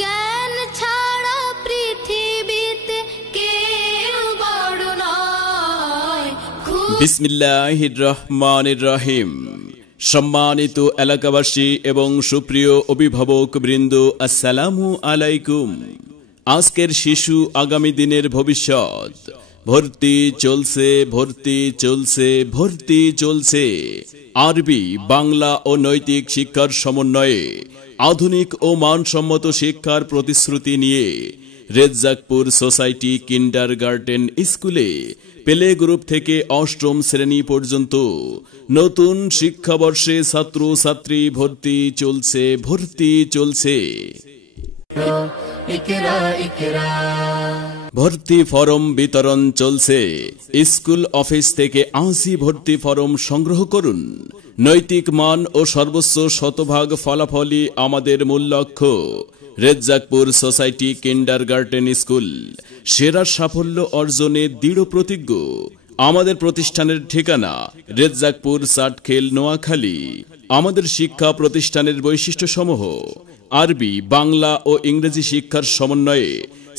জ্ঞান ছাড়া পৃথিবীতে কেউ বড় নয়। বিসমিল্লাহির রহমানির রহিম। সম্মানিত এলাকাবাসী এবং সুপ্রিয় অভিভাবক বৃন্দ, আসসালামু আলাইকুম। আজকের শিশু আগামী দিনের ভবিষ্যৎ। ভর্তি চলছে, ভর্তি চলছে, ভর্তি চলছে। আরবি, বাংলা ও নৈতিক শিক্ষার সমন্বয়ে আধুনিক ও মানসম্মত শিক্ষার প্রতিশ্রুতি নিয়ে রেজ্জাকপুর সোসাইটি কিন্ডারগার্টেন স্কুলে প্লে গ্রুপ থেকে অষ্টম শ্রেণী পর্যন্ত নতুন শিক্ষাবর্ষে ছাত্রছাত্রী ভর্তি চলছে, ভর্তি চলছে। ভর্তি ফরম বিতরণ চলছে। স্কুল অফিস থেকে আজই ভর্তি ফরম সংগ্রহ করুন। নৈতিক মান ও সর্বোচ্চ শতভাগ ফলাফলই আমাদের মূল লক্ষ্য। রেজ্জাকপুর সোসাইটি কিন্ডারগার্টেন স্কুল সেরা সাফল্য অর্জনে দৃঢ় প্রতিজ্ঞ। আমাদের প্রতিষ্ঠানের ঠিকানা রেজ্জাকপুর, চাটখিল, নোয়াখালী। আমাদের শিক্ষা প্রতিষ্ঠানের বৈশিষ্ট্যসমূহ: আরবি, বাংলা ও ইংরেজি শিক্ষার সমন্বয়ে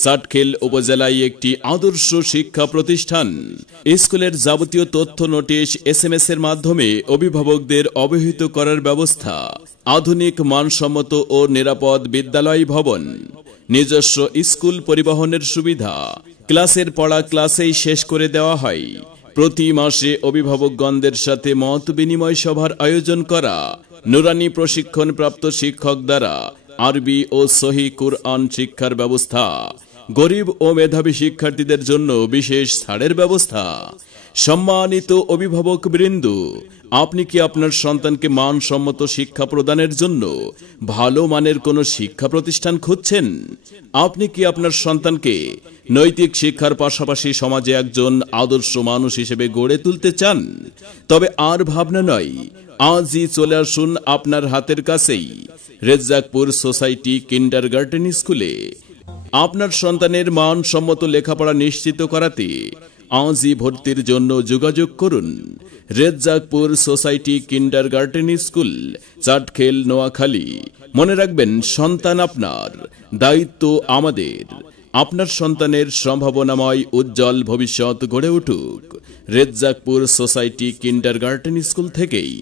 চাটখিল উপজেলায় একটি আদর্শ শিক্ষা প্রতিষ্ঠান। স্কুলের যাবতীয় তথ্য নোটিশ SMS এর মাধ্যমে অভিভাবকদের অবহিত করার ব্যবস্থা। আধুনিক মানসম্মত ও নিরাপদ বিদ্যালয় ভবন। নিজস্ব স্কুল পরিবহনের সুবিধা। ক্লাসের পড়া ক্লাসেই শেষ করে দেওয়া হয়। প্রতি মাসে অভিভাবকগণদের সাথে মত বিনিময় সভার আয়োজন করা। নুরানি প্রশিক্ষণপ্রাপ্ত শিক্ষক দ্বারা আরবি ও সহি কুরআন শিক্ষার ব্যবস্থা। গরিব ও মেধাবী শিক্ষার্থীদের জন্য বিশেষ ছাড়ের ব্যবস্থা। সম্মানিত অভিভাবক বৃন্দ, আপনি কি আপনার সন্তানকে মানসম্মত শিক্ষা প্রদানের জন্য ভালো মানের কোনো শিক্ষা প্রতিষ্ঠান খুঁজছেন? আপনি কি আপনার সন্তানকে নৈতিক শিক্ষার পাশাপাশি সমাজে একজন আদর্শ মানুষ হিসেবে গড়ে তুলতে চান? তবে আর ভাবনা নয়, আজই চলে আসুন আপনার হাতের কাছেই রেজ্জাকপুর সোসাইটি কিন্ডারগার্টেন স্কুলে। আপনার সন্তানের মানসম্মত লেখাপড়া নিশ্চিত করাতে আজই ভর্তির জন্য যোগাযোগ করুন। Rezzakpur society kindergarten school, Chatkhil, Noakhali. মনে রাখবেন, সন্তান আপনার, দায়িত্ব আমাদের। আপনার সন্তানের সম্ভাবনাময় উজ্জ্বল ভবিষ্যৎ গড়ে উঠুক রেজ্জাকপুর সোসাইটি কিন্ডারগার্টেন স্কুল থেকেই।